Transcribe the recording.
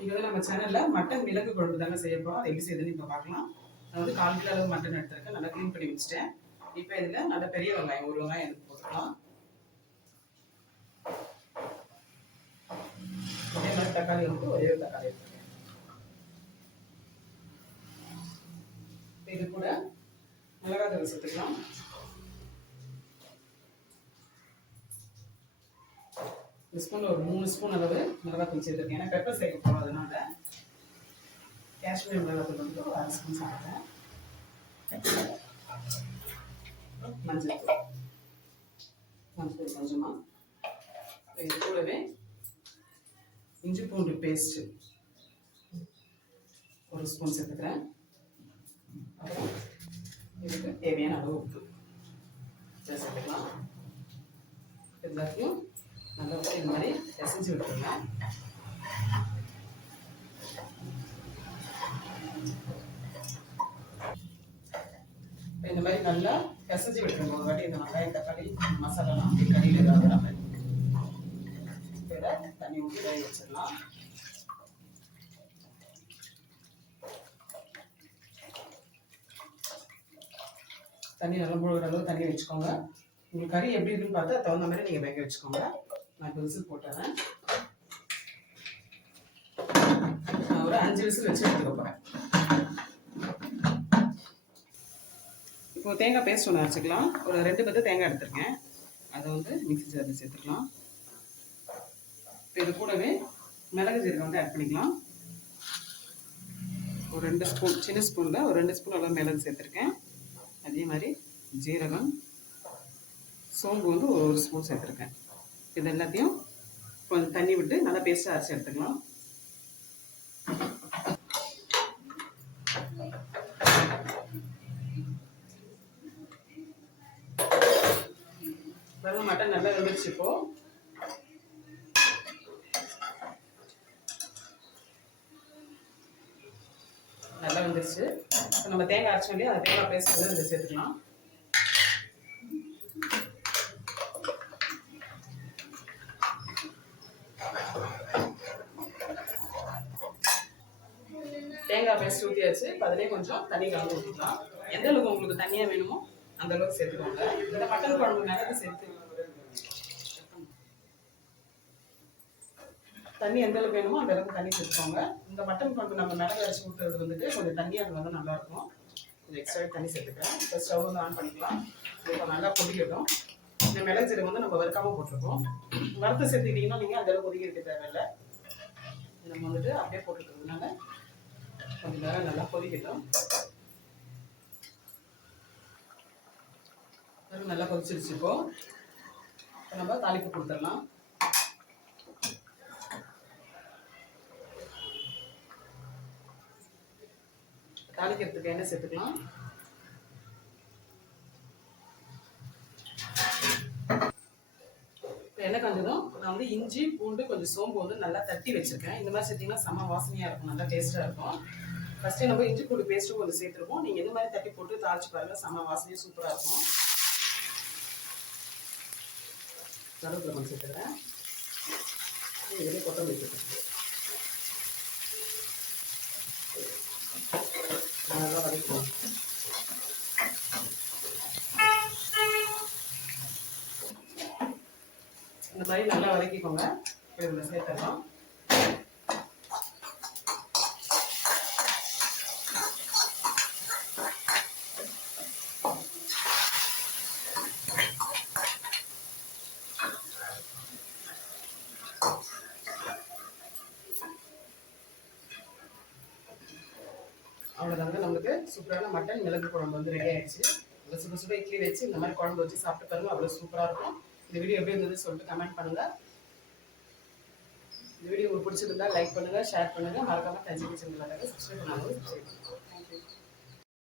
இங்கே வந்து நம்ம சேனலில் மட்டன் மிளகு குழம்பு தாங்க செய்ய போகிறோம். அதை எப்படி செய்யுதுன்னு இப்போ பார்க்கலாம். நான் வந்து 1/4 கிலோ அளவு மட்டன் எடுத்துருக்கேன். நல்லா க்ளீன் பண்ணி வச்சுட்டேன். இப்போ இதில் நல்ல பெரிய வெங்காயம், ஒரு வெங்காயம் எடுத்து போட்டுக்கலாம். அதே மாதிரி தக்காளி வந்து ஒரே ஒரு தக்காளி எடுத்துருக்கேன். இது கூட மிளகாய் தூள் சேர்த்துக்கலாம். இந்த ஸ்பூனில் ஒரு 3 ஸ்பூன் அளவு மிளகாய் தூள் சேர்த்துருக்கேன். ஏன்னா பெப்பர் சேர்க்க போகிறோம், அதனால காஷ்மீர் மிளகாய் தூள் வந்து ஒரு 1/2 ஸ்பூன் சேர்த்துறேன். மஞ்சள் தூள் கொஞ்சமாக. இது கூடவே இஞ்சி பூண்டு பேஸ்ட்டு ஒரு ஸ்பூன் சேர்த்துக்கிறேன். அப்புறம் இதுக்கு தேவையான அளவு உப்பு சேர்த்துக்கலாம். எல்லாத்தையும் நல்லா இந்த மாதிரி பிசைஞ்சு விட்டுருங்க. இந்த மாதிரி நல்லா பிசைஞ்சு விட்டுருங்க. ஒரு வாட்டி இந்த வெங்காயம் தக்காளி மசாலாலாம் அப்படி கடையில் ஏதாவது நம்ம தண்ணி ஊற்றி வேக வச்சிடலாம். தண்ணி நல்லா முழுகிற அளவு தண்ணி வச்சுக்கோங்க. உங்களுக்கு கறி எப்படி இருக்குன்னு பார்த்தா தகுந்த மாதிரி நீங்கள் வேக வச்சுக்கோங்க. நான் இப்போ விசில் போட்டுறேன். நான் ஒரு 5 விசில் வச்சு எடுத்துக்க போகிறேன். இப்போ தேங்காய் பேஸ்ட் ஒன்று அரைச்சிக்கலாம். ஒரு 2 பத்து தேங்காய் எடுத்துருக்கேன். அதை வந்து மிக்ஸி ஜாரில் சேர்த்துக்கலாம். இப்போ இது கூடவே மிளகு ஜீரகம் வந்து ஆட் பண்ணிக்கலாம். ஒரு 2 ஸ்பூன், சின்ன ஸ்பூனில் ஒரு 2 ஸ்பூன் அளவு மிளகு சேர்த்துருக்கேன். அதே மாதிரி ஜீரகம், சோம்பு வந்து ஒரு ஸ்பூன் சேர்த்துருக்கேன். இது எல்லாத்தையும் கொஞ்சம் தண்ணி விட்டு நல்லா பேஸ்ட்டாக அரைச்சி எடுத்துக்கலாம். வெறும் மட்டன் நல்லா வெந்துருச்சு. இப்போ நல்லா வந்துருச்சு. இப்போ நம்ம தேங்காய் அரைச்சோம் இல்லையா, அந்த தேங்காய் பேஸ்ட் வந்து இதில் சேர்த்துக்கலாம். தேங்காய் பேஸ்ட் ஊற்றியாச்சு. இப்போ அதிலே கொஞ்சம் தண்ணி கலந்து ஊற்றிக்கலாம். எந்த அளவுக்கு உங்களுக்கு தண்ணியாக வேணுமோ அந்த அளவுக்கு சேர்த்துக்கோங்க. இந்த மட்டன் குழம்பு மிளகு சேர்த்து தண்ணி எந்த அளவுக்கு வேணுமோ அந்த அளவுக்கு தண்ணி சேர்த்துக்கோங்க. இந்த மட்டன் குழம்பு நம்ம மிளகு அரைச்சி ஊற்றுறது வந்துட்டு கொஞ்சம் தண்ணியாக இருந்தால் நல்லாயிருக்கும். கொஞ்சம் எக்ஸ்ட்ரா தண்ணி சேர்த்துக்கிறேன். இப்போ ஸ்டவ் வந்து ஆன் பண்ணிக்கலாம். இப்போ நல்லா கொதிக்கட்டும். இந்த மிளகு ஜீரகம் வந்து நம்ம வறுக்காமல் போட்டிருக்கோம். வறுத்து சேர்த்துக்கிட்டிங்கன்னா நீங்கள் அந்த அளவுக்கு கொதிக்க வைக்க தேவையில்லை. நம்ம வந்துட்டு அப்படியே போட்டுக்கிறதுனால கொஞ்சம் நேரம் நல்லா கொதிக்கட்டும். நல்லா கொதிச்சிருச்சு. இப்போ நம்ம தாளிப்பு கொடுத்துடலாம். தாளிக்கிறதுக்கு எண்ணெய் சேர்த்துக்கலாம். எண்ணெய் காஞ்சதும் நான் வந்து இஞ்சி பூண்டு கொஞ்சம் சோம்பு வந்து நல்லா தட்டி வச்சிருக்கேன். இந்த மாதிரி சேர்த்திங்கன்னா செம்ம வாசனையாக இருக்கும், நல்லா டேஸ்ட்டாக இருக்கும். ஃபஸ்ட்டு நம்ம இஞ்சி பூண்டு பேஸ்ட்டும் கொஞ்சம் சேர்த்துருக்கோம். நீங்கள் இந்த மாதிரி தட்டி போட்டு தாளிச்சு பாருங்க, செம்ம வாசனையும் சூப்பராக இருக்கும். கருவேப்பிலை கொஞ்சம் சேர்த்துக்கிறேன். இதுலேயே கொத்தமல்லி சேர்த்துக்கிறேன். நல்லா வதக்குவோம். இந்த மாதிரி நல்லா வதக்கிக்கோங்க. இதில் சேர்த்துடலாம். அவ்வளோதாங்க, நம்மளுக்கு சூப்பரான மட்டன் மிளகு குழம்பு வந்து ரெடி ஆகிடுச்சு. நல்லா சுட சுட இட்லி வச்சு இந்த மாதிரி குழம்பு வச்சு சாப்பிட்டு பாருங்க, அவ்வளோ சூப்பராக இருக்கும். இந்த வீடியோ எப்படி இருந்தது சொல்லிட்டு கமெண்ட் பண்ணுங்கள். இந்த வீடியோ உங்களுக்கு பிடிச்சிருந்தா லைக் பண்ணுங்கள், ஷேர் பண்ணுங்கள். மறக்காமல் தஞ்சை கிச்சன் சப்ஸ்கிரைப் பண்ணுங்கள்.